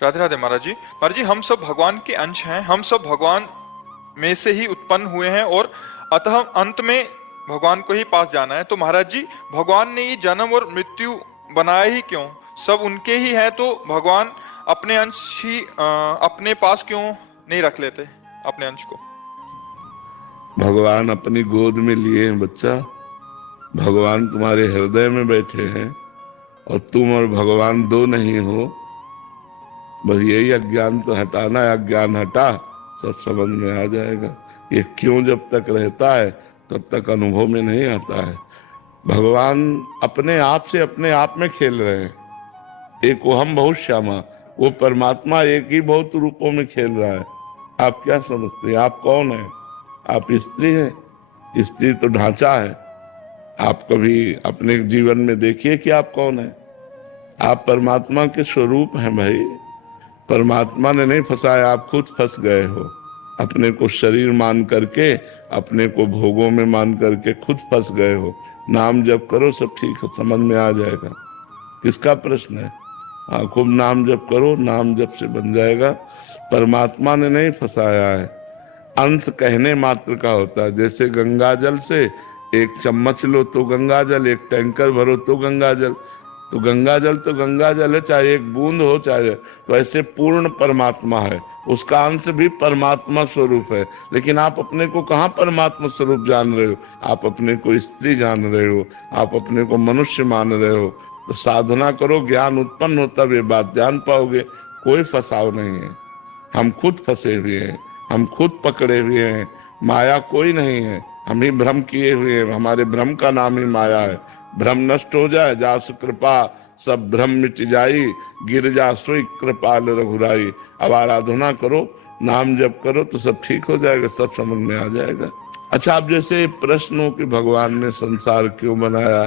राधे राधे महाराज जी। महाराज जी, हम सब भगवान के अंश हैं, हम सब भगवान में से ही उत्पन्न हुए हैं और अतः अंत में भगवान को ही पास जाना है। तो महाराज जी, भगवान ने ये जन्म और मृत्यु बनाया ही क्यों? सब उनके ही है, तो भगवान अपने अंश ही अपने पास क्यों नहीं रख लेते अपने अंश को? भगवान अपनी गोद में लिए हैं बच्चा। भगवान तुम्हारे हृदय में बैठे हैं और तुम और भगवान दो नहीं हो। बस यही अज्ञान तो हटाना है। अज्ञान हटा, सब समझ में आ जाएगा। ये क्यों जब तक रहता है तब तक अनुभव में नहीं आता है। भगवान अपने आप से अपने आप में खेल रहे हैं। एक वो हम बहुत श्यामा, वो परमात्मा एक ही बहुत रूपों में खेल रहा है। आप क्या समझते हैं? आप कौन है? आप स्त्री हैं। स्त्री तो ढांचा है। आप कभी अपने जीवन में देखिए कि आप कौन है। आप परमात्मा के स्वरूप हैं भाई। परमात्मा ने नहीं फंसाया, आप खुद फंस गए हो। अपने को शरीर मान करके, अपने को भोगों में मान करके खुद फंस गए हो। नाम जप करो, सब ठीक है, समझ में आ जाएगा। किसका प्रश्न है? हाँ, खूब नाम जप करो, नाम जप से बन जाएगा। परमात्मा ने नहीं फंसाया है। अंश कहने मात्र का होता है। जैसे गंगा जल से एक चम्मच लो तो गंगा जल, एक टैंकर भरो तो गंगा जल। तो गंगा जल तो गंगा जल है, चाहे एक बूंद हो चाहे। तो ऐसे पूर्ण परमात्मा है, उसका अंश भी परमात्मा स्वरूप है। लेकिन आप अपने को कहाँ परमात्मा स्वरूप जान रहे हो? आप अपने को स्त्री जान रहे हो, आप अपने को मनुष्य मान रहे हो। तो साधना करो, ज्ञान उत्पन्न हो, तब ये बात जान पाओगे। कोई फंसाव नहीं है। हम खुद फंसे हुए हैं, हम खुद पकड़े हुए हैं। माया कोई नहीं है, हम ही भ्रम किए हुए हैं। हमारे भ्रम का नाम ही माया है। भ्रम नष्ट हो जाए, जा सुकृपा सब भ्रम मिट जाई, गिर जा सोई कृपाल रघुराई। अब आराधना करो, नाम जप करो तो सब ठीक हो जाएगा, सब समझ में आ जाएगा। अच्छा, अब जैसे प्रश्न हो कि भगवान ने संसार क्यों बनाया,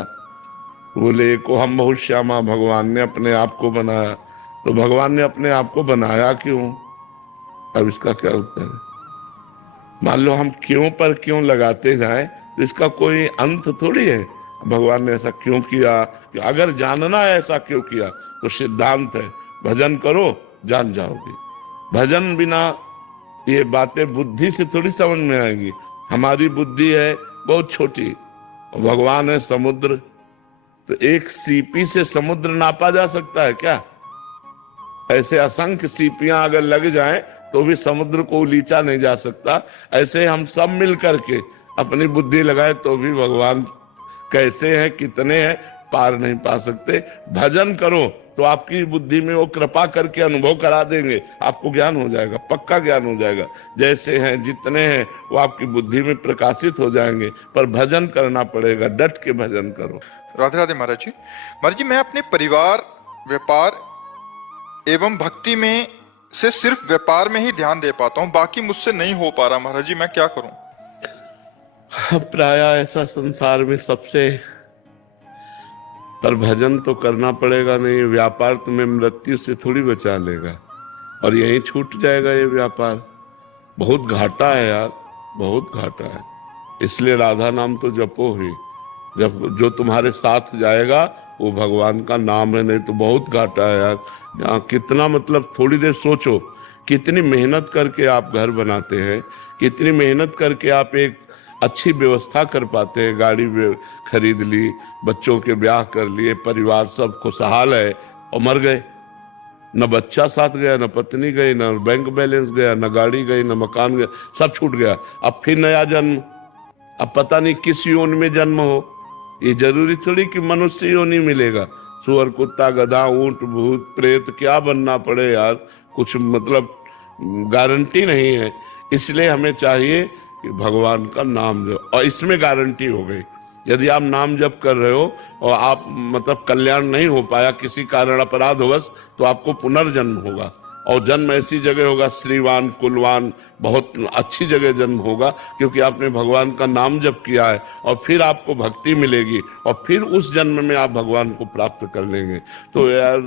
बोले को हम बहुत श्यामा, भगवान ने अपने आप को बनाया। तो भगवान ने अपने आप को बनाया क्यों? अब इसका क्या उत्तर है? मान लो हम क्यों पर क्यों लगाते जाएं तो इसका कोई अंत थोड़ी है। भगवान ने ऐसा क्यों किया, कि अगर जानना है ऐसा क्यों किया तो सिद्धांत है, भजन करो जान जाओगे। भजन बिना ये बातें बुद्धि से थोड़ी समझ में आएंगी। हमारी बुद्धि है बहुत छोटी, भगवान है समुद्र। तो एक सीपी से समुद्र नापा जा सकता है क्या? ऐसे असंख्य सीपियां अगर लग जाएं तो भी समुद्र को उलीचा नहीं जा सकता। ऐसे हम सब मिल करके अपनी बुद्धि लगाए तो भी भगवान कैसे हैं, कितने हैं, पार नहीं पा सकते। भजन करो तो आपकी बुद्धि में वो कृपा करके अनुभव करा देंगे, आपको ज्ञान हो जाएगा, पक्का ज्ञान हो जाएगा। जैसे हैं जितने हैं वो आपकी बुद्धि में प्रकाशित हो जाएंगे। पर भजन करना पड़ेगा, डट के भजन करो। राधे राधे महाराज जी। महाराज जी, मैं अपने परिवार, व्यापार एवं भक्ति में से सिर्फ व्यापार में ही ध्यान दे पाता हूँ, बाकी मुझसे नहीं हो पा रहा। महाराज जी, मैं क्या करूं? प्राय ऐसा संसार में सबसे, पर भजन तो करना पड़ेगा। नहीं, व्यापार तुम्हें मृत्यु से थोड़ी बचा लेगा और यहीं छूट जाएगा ये व्यापार। बहुत घाटा है यार, बहुत घाटा है। इसलिए राधा नाम तो जपो ही। जब जो तुम्हारे साथ जाएगा वो भगवान का नाम है, नहीं तो बहुत घाटा है यार। यहाँ कितना, मतलब थोड़ी देर सोचो, कितनी मेहनत करके आप घर बनाते हैं, कितनी मेहनत करके आप एक अच्छी व्यवस्था कर पाते हैं। गाड़ी खरीद ली, बच्चों के ब्याह कर लिए, परिवार सब खुशहाल है, और मर गए। न बच्चा साथ गया, न पत्नी गई, न बैंक बैलेंस गया, न गाड़ी गई, न मकान गया, सब छूट गया। अब फिर नया जन्म, अब पता नहीं किस योनि में जन्म हो। ये जरूरी थोड़ी कि मनुष्य योनि मिलेगा। सुअर, कुत्ता, गधा, ऊंट, भूत, प्रेत, क्या बनना पड़े यार, कुछ मतलब गारंटी नहीं है। इसलिए हमें चाहिए कि भगवान का नाम जप, और इसमें गारंटी हो गई। यदि आप नाम जप कर रहे हो और आप मतलब कल्याण नहीं हो पाया, किसी कारण अपराधवश, तो आपको पुनर्जन्म होगा। और जन्म ऐसी जगह होगा, श्रीवान, कुलवान, बहुत अच्छी जगह जन्म होगा, क्योंकि आपने भगवान का नाम जप किया है। और फिर आपको भक्ति मिलेगी और फिर उस जन्म में आप भगवान को प्राप्त कर लेंगे। तो यार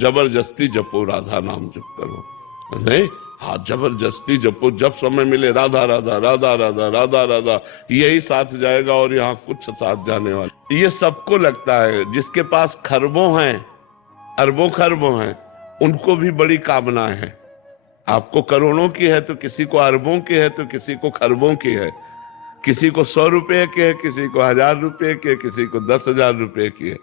जबरदस्ती जपो, राधा नाम जप करो। नहीं, हाँ, जबरदस्ती जपो। जब समय मिले राधा राधा राधा राधा राधा राधा, यही साथ जाएगा और यहाँ कुछ साथ जाने वाला। ये सबको लगता है। जिसके पास खरबों हैं, अरबों खरबों हैं, उनको भी बड़ी कामनाएं हैं। आपको करोड़ों की है तो किसी को अरबों की है, तो किसी को खरबों की है, किसी को 100 रुपए की है, किसी को 1000 रुपए की है, किसी को 10,000 रुपए की है।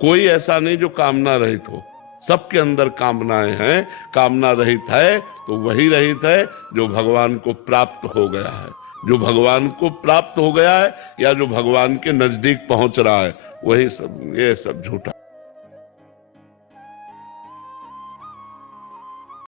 कोई ऐसा नहीं जो कामना रहित हो, सबके अंदर कामनाएं हैं। कामना रहित है तो वही रहित है जो भगवान को प्राप्त हो गया है। जो भगवान को प्राप्त हो गया है या जो भगवान के नजदीक पहुंच रहा है, वही सब, ये सब झूठा।